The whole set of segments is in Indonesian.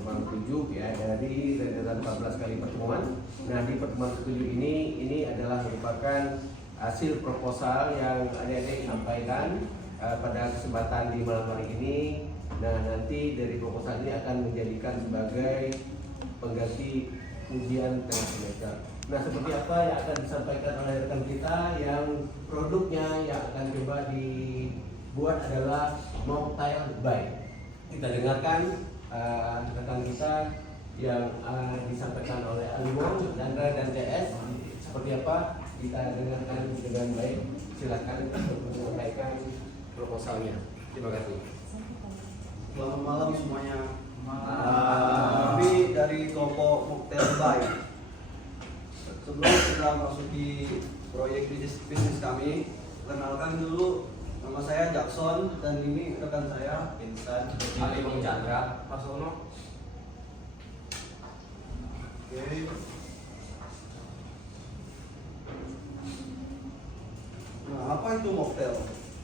pertemuan ke-7 ya dari rentetan 14 kali pertemuan. Nah, di pertemuan ke-7 ini adalah merupakan hasil proposal yang adik-adik sampaikan pada kesempatan di malam hari ini. Nah, nanti dari proposal ini akan menjadikan sebagai pengganti ujian tensimeter. Nah, seperti apa yang akan disampaikan oleh rekan kita yang produknya yang akan coba dibuat adalah Mocktail Bike. Kita dengarkan rekan kita yang disampaikan oleh Alimon, Chandra dan CS. Seperti apa? Kita dengarkan dengan baik. Silakan untuk menyampaikan proposalnya. Terima kasih. Selamat malam semuanya. Kami dari kelompok Mocktail Bike. Sebelum kita masuki proyek bisnis kami, kenalkan dulu, nama saya Jackson dan ini rekan saya Vincent, Alimon, Chandra, Pasono. Oke. Nah, apa itu mocktail?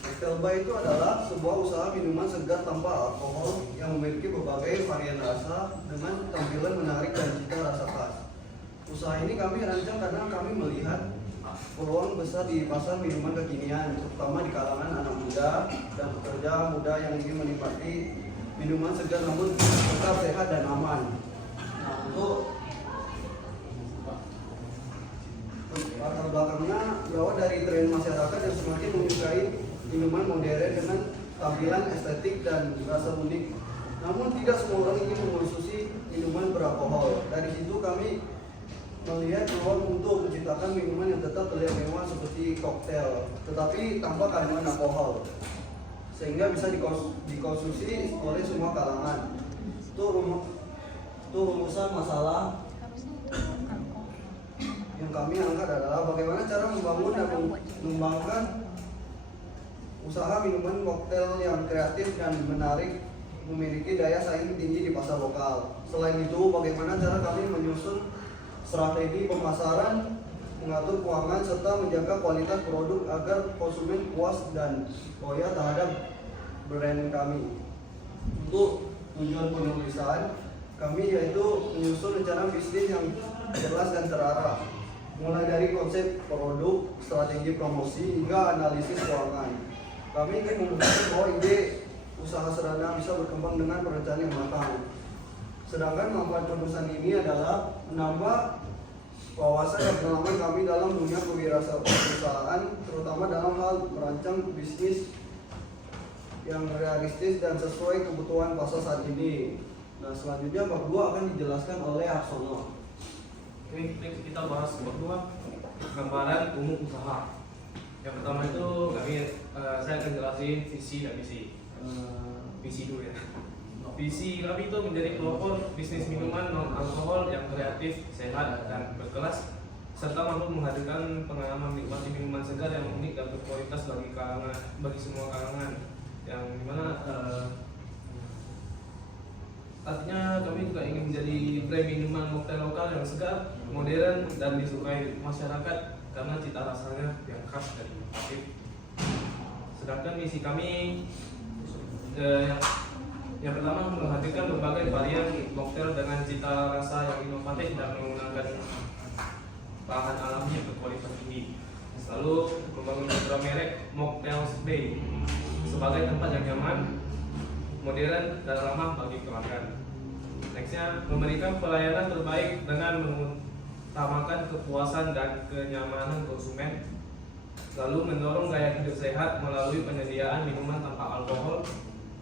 Mocktail bar itu adalah sebuah usaha minuman segar tanpa alkohol yang memiliki berbagai varian rasa dengan tampilan menarik dan cita rasa khas. Usaha ini kami rancang karena kami melihat peluang besar di pasar minuman kekinian, terutama di kalangan anak muda dan pekerja muda yang ingin menikmati minuman segar namun tetap sehat dan aman. Nah, untuk latar belakangnya berawal dari tren masyarakat yang semakin menyukai minuman modern dengan tampilan estetik dan rasa unik. Namun tidak semua orang ingin mengonsumsi minuman beralkohol. Dari situ kami melihat peluang untuk menciptakan minuman yang tetap terlihat mewah seperti koktail, tetapi tanpa kandungan alkohol, sehingga bisa dikonsumsi oleh semua kalangan. Itu rumusan masalah yang kami angkat adalah bagaimana cara membangun dan mengembangkan usaha minuman koktail yang kreatif dan menarik, memiliki daya saing tinggi di pasar lokal. Selain itu, bagaimana cara kami menyusun strategi pemasaran, mengatur keuangan, serta menjaga kualitas produk agar konsumen puas dan loyal terhadap brand kami. Untuk tujuan penulisan kami yaitu menyusun rencana bisnis yang jelas dan terarah, mulai dari konsep produk, strategi promosi, hingga analisis keuangan. Kami ingin membuktikan bahwa ide usaha sederhana bisa berkembang dengan perencanaan yang matang. Sedangkan manfaat penulisan ini adalah menambah wawasan dan pengalaman kami dalam dunia kewirausahaan, terutama dalam hal merancang bisnis yang realistis dan sesuai kebutuhan pasar saat ini. Nah, selanjutnya bab 2 akan dijelaskan oleh Arsono. Ini kita bahas berdua gambaran umum usaha. Yang pertama itu saya akan jelasin visi dan misi. Visi dulu ya. Visi kami itu menjadi pelopor bisnis minuman non alkohol yang kreatif, sehat dan berkelas, serta mampu menghadirkan pengalaman menikmati minuman segar yang unik dan berkualitas bagi semua kalangan. Yang dimana artinya kami juga ingin menjadi brand minuman mocktail lokal yang segar, modern dan disukai masyarakat karena cita rasanya yang khas dan inovatif. Sedangkan misi kami yang pertama menghadirkan berbagai varian mocktail dengan cita rasa yang inovatif dan menggunakan bahan alami yang berkualitas tinggi. Lalu membangun mitra merek Mocktail Bay sebagai tempat yang nyaman, modern dan ramah bagi pelanggan. Nextnya, memberikan pelayanan terbaik dengan mengutamakan kepuasan dan kenyamanan konsumen. Lalu mendorong gaya hidup sehat melalui penyediaan minuman tanpa alkohol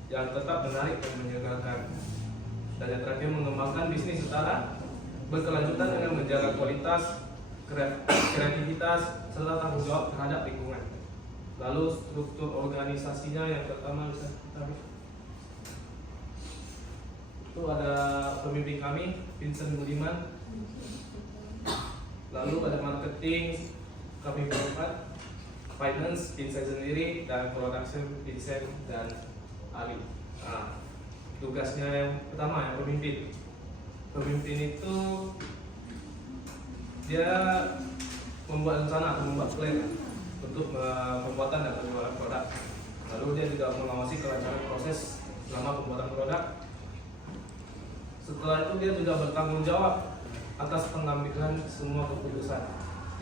yang tetap menarik dan menyegarkan. Dan yang terakhir, mengembangkan bisnis setara berkelanjutan dengan menjaga kualitas, kreativitas, serta tanggung jawab terhadap lingkungan. Lalu struktur organisasinya yang pertama bisa kita lihat. Itu ada pemimpin kami, Vincent Budiman. Lalu pada marketing kami berempat, finance Vincent sendiri, dan production Vincent dan Ali. Nah, tugasnya yang pertama yang pemimpin. Pemimpin itu dia membuat rencana atau membuat plan untuk pembuatan dan penjualan produk. Lalu dia juga mengawasi kelancaran proses selama pembuatan produk. Setelah itu dia juga bertanggung jawab atas pengambilan semua keputusan.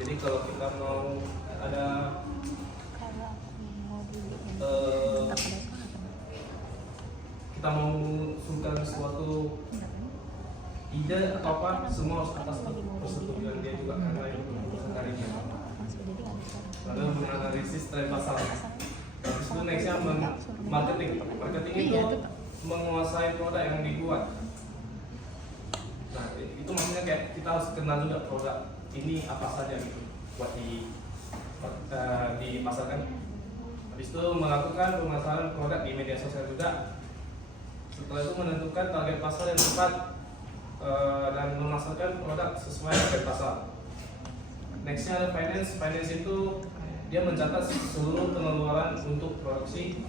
Jadi kalau kita mau ada kita mau mengusulkan suatu ide atau apa, semua harus atas persetujuan dia juga karena itu sekarangnya. Lalu menganalisis tren pasar. Habis itu nextnya marketing. Marketing itu menguasai produk yang dibuat. Nah itu maksudnya kayak kita harus kenal juga produk ini apa saja gitu buat dipasarkan. Habis itu melakukan pemasaran produk di media sosial juga. Setelah itu menentukan target pasar yang tepat dan memasarkan produk sesuai target pasar. Nextnya ada finance. Finance itu dia mencatat seluruh pengeluaran untuk produksi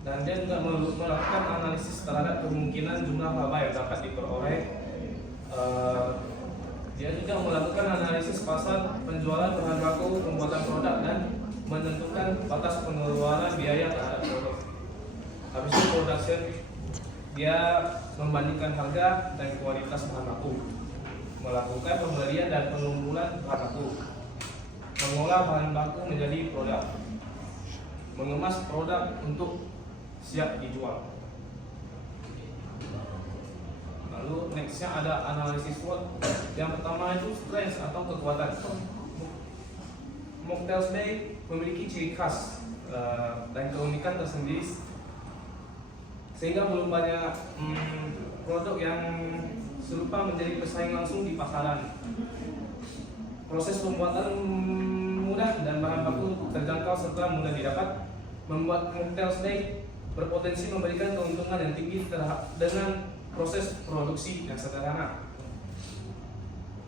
dan dia juga melakukan analisis terhadap kemungkinan jumlah laba yang dapat diperoleh. Dia juga melakukan analisis pasar, penjualan bahan baku, pembuatan produk dan menentukan batas pengeluaran biaya terhadap produk. Habis itu production, dia membandingkan harga dan kualitas bahan baku, melakukan pembelian dan pengumpulan bahan baku, mengolah bahan baku menjadi produk, mengemas produk untuk siap dijual. Lalu nextnya ada analisis SWOT. Yang pertama itu strength atau kekuatan. Mocktails Bay memiliki ciri khas dan keunikan tersendiri sehingga belum banyak produk yang serupa menjadi pesaing langsung di pasaran. Proses pembuatan mudah dan bahan baku terjangkau serta mudah didapat membuat Mocktails Bay berpotensi memberikan keuntungan yang tinggi dengan proses produksi yang sederhana.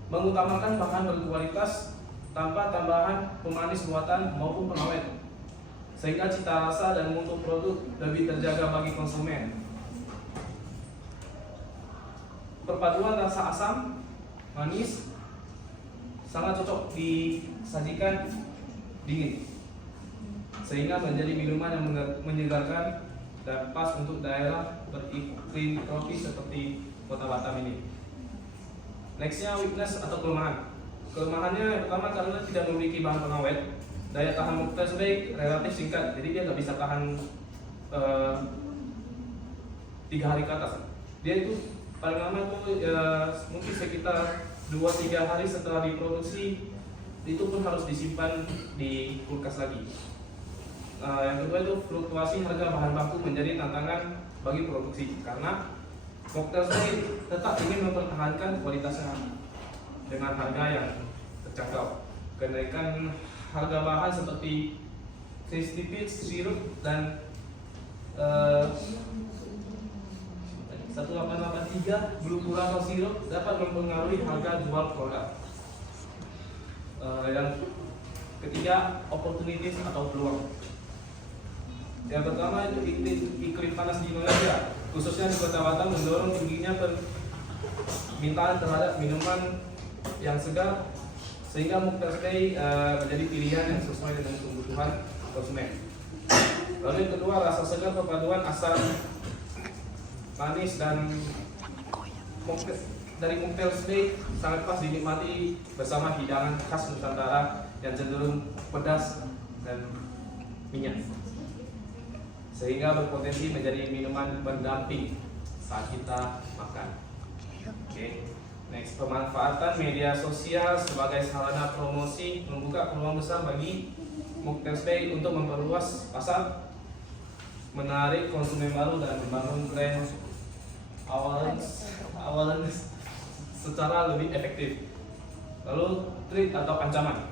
Mengutamakan bahan berkualitas tanpa tambahan pemanis buatan maupun pengawet, sehingga cita rasa dan mutu produk lebih terjaga bagi konsumen. Perpaduan rasa asam, manis sangat cocok disajikan dingin, sehingga menjadi minuman yang menyegarkan dan pas untuk daerah beriklim tropis seperti Kota Batam ini. Nextnya weakness atau kelemahan. Kelemahannya yang pertama karena tidak memiliki bahan pengawet. Daya tahan Mocktails Bay relatif singkat, jadi dia nggak bisa tahan 3 hari ke atas. Dia itu paling lama itu mungkin sekitar 2-3 hari setelah diproduksi, itu pun harus disimpan di kulkas lagi. Yang kedua itu fluktuasi harga bahan baku menjadi tantangan bagi produksi karena Mocktails Bay tetap ingin mempertahankan kualitasnya dengan harga yang terjangkau. Kenaikan harga bahan seperti tasty peach, sirup dan 1883 blue curacao sirup dapat mempengaruhi harga jual produk. Yang ketiga, opportunities atau peluang. Yang pertama itu iklim panas di Indonesia, khususnya di Kota Batam, mendorong tingginya permintaan terhadap minuman yang segar, sehingga Mocktails Bay menjadi pilihan yang sesuai dengan kebutuhan konsumen. Lalu yang kedua, rasa segar perpaduan asam, manis dan dari Mocktails Bay sangat pas dinikmati bersama hidangan khas Nusantara yang cenderung pedas dan minyak, sehingga berpotensi menjadi minuman pendamping saat kita makan. Oke. Next, pemanfaatan media sosial sebagai sarana promosi membuka peluang besar bagi Mocktails Bay untuk memperluas pasar, menarik konsumen baru dan membangun brand awareness secara lebih efektif. Lalu threat atau ancaman.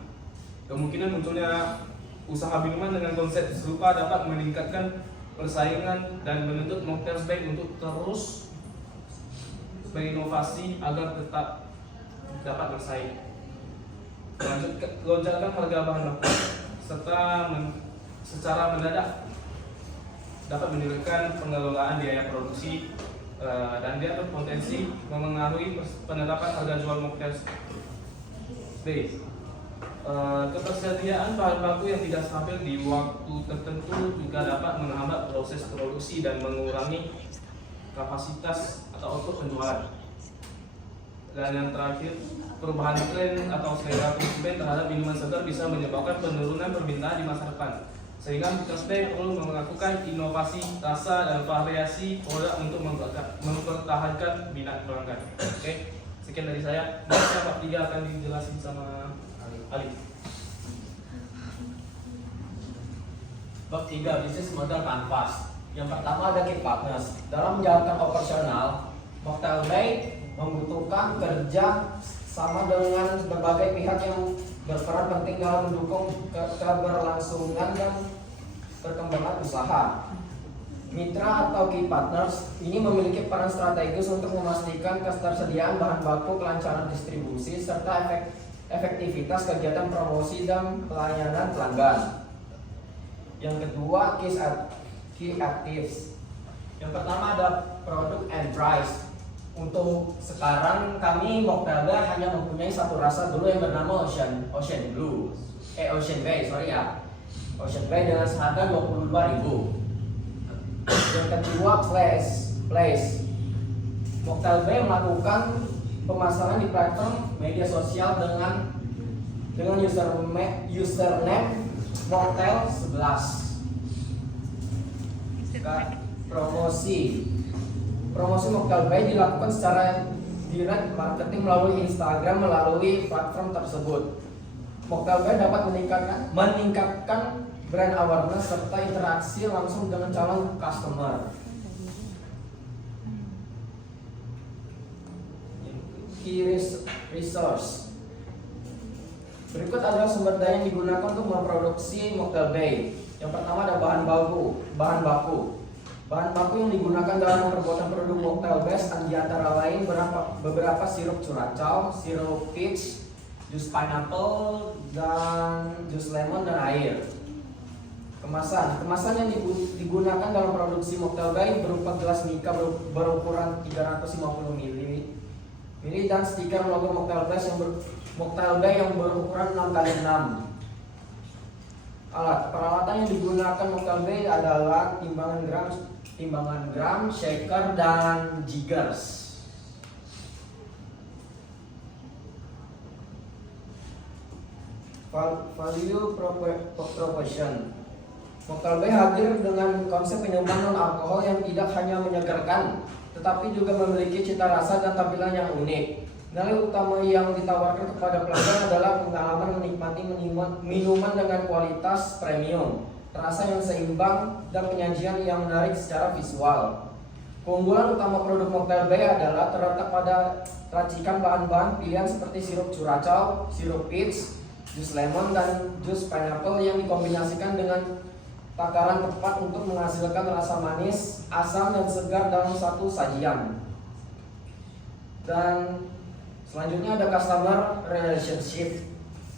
Kemungkinan munculnya usaha minuman dengan konsep serupa dapat meningkatkan persaingan dan menuntut Mocktails Bay untuk terus berinovasi agar tetap dapat bersaing. Lonjakan harga bahan baku serta secara mendadak dapat menyulitkan pengelolaan biaya produksi dan dia berpotensi memengaruhi penetapan harga jual Mocktails Bay. Ketersediaan bahan baku yang tidak stabil di waktu tertentu juga dapat menghambat proses produksi dan mengurangi kapasitas atau output penjualan. Dan yang terakhir, perubahan tren atau selera konsumen terhadap minuman segar bisa menyebabkan penurunan permintaan di masa depan. Sehingga Microspace perlu melakukan inovasi rasa dan variasi produk untuk mempertahankan minat pelanggan. Oke, sekian dari saya. Next, Pak 3 akan dijelasin sama Ali. Bab 3 bisnis model kanvas. Yang pertama ada key partners. Dalam menjalankan operasional, Mocktail Bay membutuhkan kerja sama dengan berbagai pihak yang berperan penting dalam mendukung keberlangsungan dan perkembangan usaha. Mitra atau key partners ini memiliki peran strategis untuk memastikan ketersediaan bahan baku, kelancaran distribusi, serta efektivitas kegiatan promosi dan pelayanan pelanggan. Yang kedua, key actives. Yang pertama ada product and price. Untuk sekarang kami Mocktail Bay hanya mempunyai satu rasa dulu yang bernama Ocean Bay, sorry ya. Ocean Bay dengan harga 22.000. Yang kedua, place. Mocktail Bay melakukan pemasaran di platform media sosial dengan username Mocktail 11. Promosi Mocktail Bay dilakukan secara direct marketing melalui Instagram melalui platform tersebut. Mocktail Bay dapat meningkatkan brand awareness serta interaksi langsung dengan calon customer. Key resource. Berikut adalah sumber daya yang digunakan untuk memproduksi Mocktail Bay. Yang pertama ada bahan baku. Bahan baku yang digunakan dalam pembuatan produk Mocktail Bay di antara lain beberapa sirup curacao, sirup peach, jus pineapple, dan jus lemon dan air. Kemasan yang digunakan dalam produksi Mocktail Bay berupa gelas mica berukuran 350 ml dan stiker logo Mocktail Bay yang berukuran 6x6. Peralatan yang digunakan Mocktail Bay adalah timbangan gram, shaker, dan jiggers. Value proposition. Mocktail Bay hadir dengan konsep minuman non-alkohol yang tidak hanya menyegarkan, tetapi juga memiliki cita rasa dan tampilan yang unik. Nilai utama yang ditawarkan kepada pelanggan adalah pengalaman menikmati minuman dengan kualitas premium, rasa yang seimbang, dan penyajian yang menarik secara visual. Keunggulan utama produk Mocktail Bay adalah terletak pada racikan bahan-bahan pilihan seperti sirup curacao, sirup peach, jus lemon, dan jus pineapple yang dikombinasikan dengan takaran tepat untuk menghasilkan rasa manis, asam, dan segar dalam satu sajian. Dan selanjutnya ada customer relationship.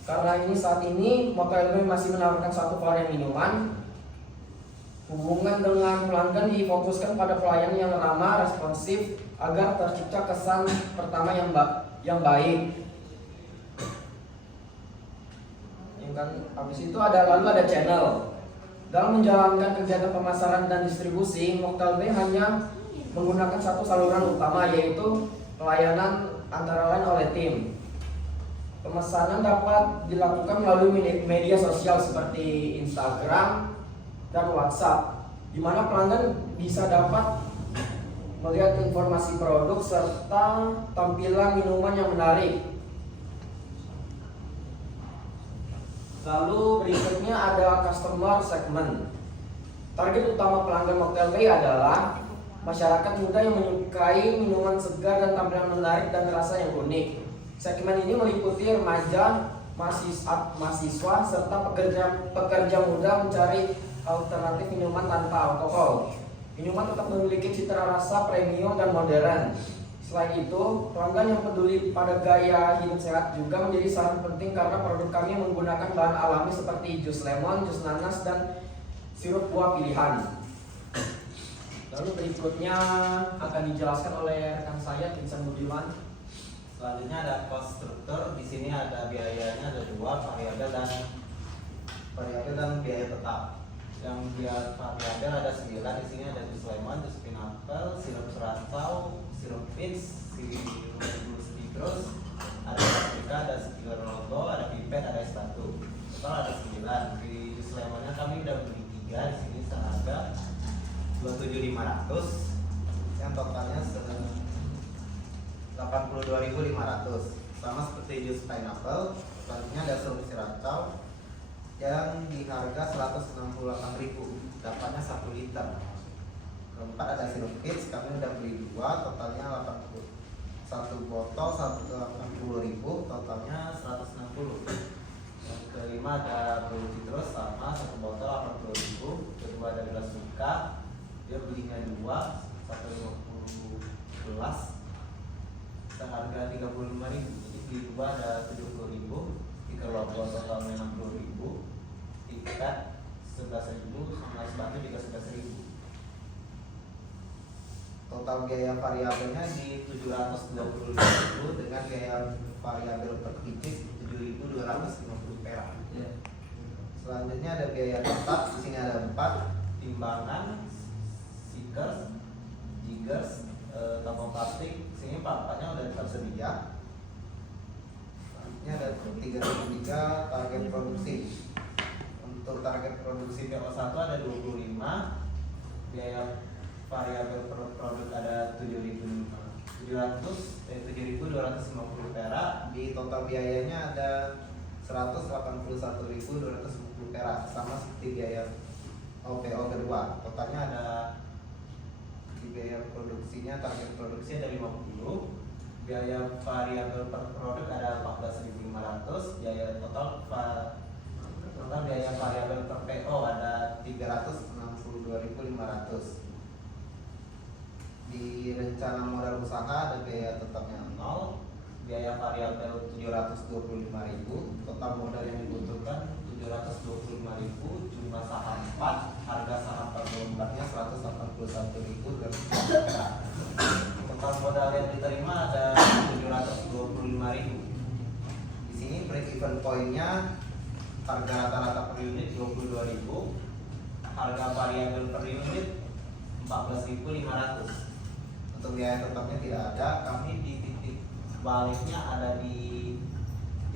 Karena ini saat ini Mocktail Bay masih menawarkan satu varian minuman, hubungan dengan pelanggan difokuskan pada pelayanan yang ramah, responsif, agar tercipta kesan pertama yang baik. Habis itu lalu ada channel. Dalam menjalankan kegiatan pemasaran dan distribusi, Mocktail Bay hanya menggunakan satu saluran utama, yaitu pelayanan antara lain oleh tim. Pemesanan dapat dilakukan melalui media sosial seperti Instagram dan WhatsApp, di mana pelanggan bisa dapat melihat informasi produk serta tampilan minuman yang menarik. Lalu berikutnya ada customer segment. Target utama pelanggan Mocktail Bay adalah masyarakat muda yang menyukai minuman segar dan tampilan menarik dan rasa yang unik. Segmen ini meliputi remaja, mahasiswa, serta pekerja muda mencari alternatif minuman tanpa alkohol. Minuman tetap memiliki citra rasa premium dan modern. Selain itu, pelanggan yang peduli pada gaya hidup sehat juga menjadi sangat penting karena produk kami menggunakan bahan alami seperti jus lemon, jus nanas, dan sirup buah pilihan. Lalu berikutnya akan dijelaskan oleh rekan saya, Vincent Budiman. Selanjutnya ada cost struktur. Di sini ada biayanya, ada dua, variabel dan biaya tetap. Yang dia variabel ada 9, di sini ada jus lemon, jus pineapple, sirup seracau, sirup peach, sirup citrus, ada paprika, ada sekilar logo, ada pipet, ada es batu. Total ada 9. Di jus lemonnya kami udah beli 3, di sini seharga 27.500. Yang totalnya 82.500. Sama seperti jus pineapple, selanjutnya ada sirup sriracha yang di harga 168.000, dapatnya 1 liter. Keempat ada sirup peach, kami udah beli 2, totalnya 80. Satu botol 180.000, totalnya 160. Yang kelima ada bulu citrus, sama 1 botol 80.000. Kedua ada gelas suka, dia belinya 2, 150 gelas seharga 35.000. Jadi beli 2 ada 70.000. Stiker logo totalnya 60.000. Tiket 11.000, sama es batu juga 11.000. Total biaya variabelnya di 720.000 dengan biaya variabel per biji 7.250 perak. Selanjutnya ada biaya tetap, di sini ada 4: timbangan, stiker, jiggers, kantong plastik. Di sini papannya udah tersedia. Selanjutnya ada 3 target produksi. Untuk target produksi PO1 ada 25, biaya variabel per produk ada 7.250 perak. Di total biayanya ada 181.250 perak, sama seperti biaya OPO kedua. Totalnya ada di biaya produksinya, target produksi ada 50, biaya variabel per produk ada 14.500, biaya total biaya variabel per PO ada 362.500. Di rencana modal usaha ada biaya tetapnya 0, biaya variabel 725.000, total modal yang dibutuhkan 725.000, jumlah saham 4, harga saham per lembarnya 181.000. Total modal yang diterima ada 725.000. Di sini break even pointnya harga rata-rata per unit 22.000, harga variabel per unit 14.500. Untuk biaya tetapnya tidak ada, kami di titik baliknya ada di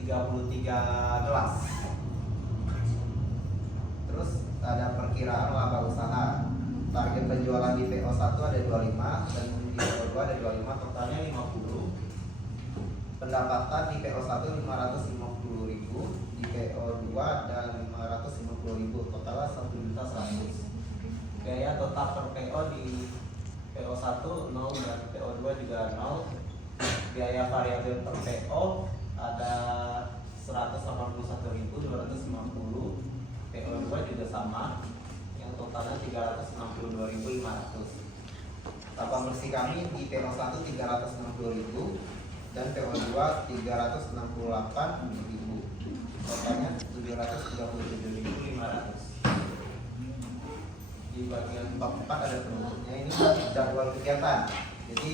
33 gelas. Terus ada perkiraan laba usaha. Target penjualan di PO1 ada 25 dan di PO2 ada 25, totalnya 50. Pendapatan di PO1 550.000, di PO2 ada 550.000, totalnya 1.100.000. Biaya total per PO di PO1 0 dan PO2 juga 0. Biaya variabel per PO ada 181.250, PO2 juga sama, yang totalnya 362.500. Tambang bersih kami di PO1 360.000 dan PO2 368.000, totalnya 737.500. Di bagian bab 4 ada penutupnya, ini jadwal kegiatan. Jadi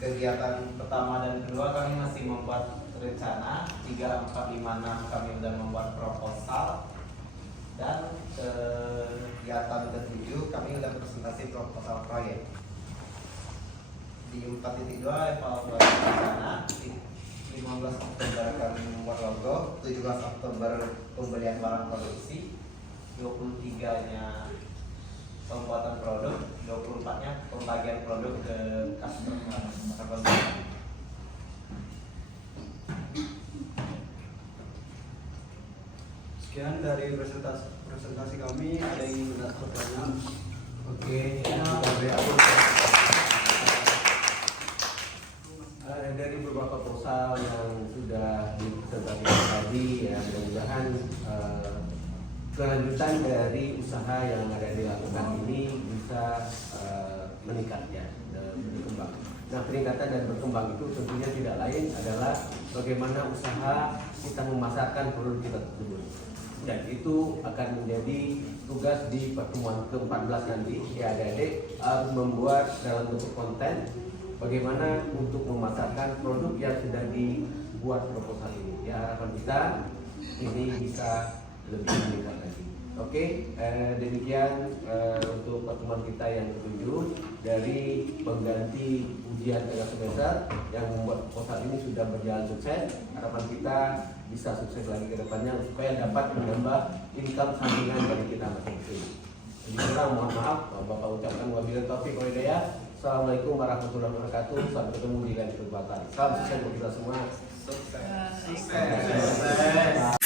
kegiatan pertama dan kedua kami masih membuat rencana, 3, 4, 5, 6 kami sudah membuat proposal, dan kegiatan ke-7 kami sudah presentasi proposal proyek. Di 4.2 evaluasi rencana, 15 Oktober kami membuat logo, 17 Oktober pembelian barang produksi, 23-nya pembuatan produk, 24-nya pembagian produk ke customer. Sekian dari presentasi kami. Ada yang ingin bertanya pertanyaan? Oke, dari beberapa proposal yang sudah dipresentasikan tadi, ya mudah-mudahan kelanjutan dari usaha yang ada dilakukan ini bisa meningkat ya, dan berkembang. Nah, peningkatan dan berkembang itu tentunya tidak lain adalah bagaimana usaha kita memasarkan produk kita tersebut. Dan itu akan menjadi tugas di pertemuan ke-14 nanti. Ya, adik-adik harus membuat dalam bentuk konten bagaimana untuk memasarkan produk yang sudah dibuat proposal ini. Ya, harapan kita ini bisa lebih meningkat lagi. Oke, demikian untuk pertemuan kita yang ketujuh dari pengganti ujian tengah semester yang membuat proposal ini sudah berjalan sukses. Harapan kita bisa sukses lagi ke depannya supaya dapat menambah income sampingan dari kita masing-masing. Jadi kurang mohon maaf, Bapak ucapkan wabillahi taufiq wal hidayah. Assalamualaikum warahmatullahi wabarakatuh. Sampai ketemu di lain kesempatan. Salam sukses untuk kita semua. Sukses. Sukses.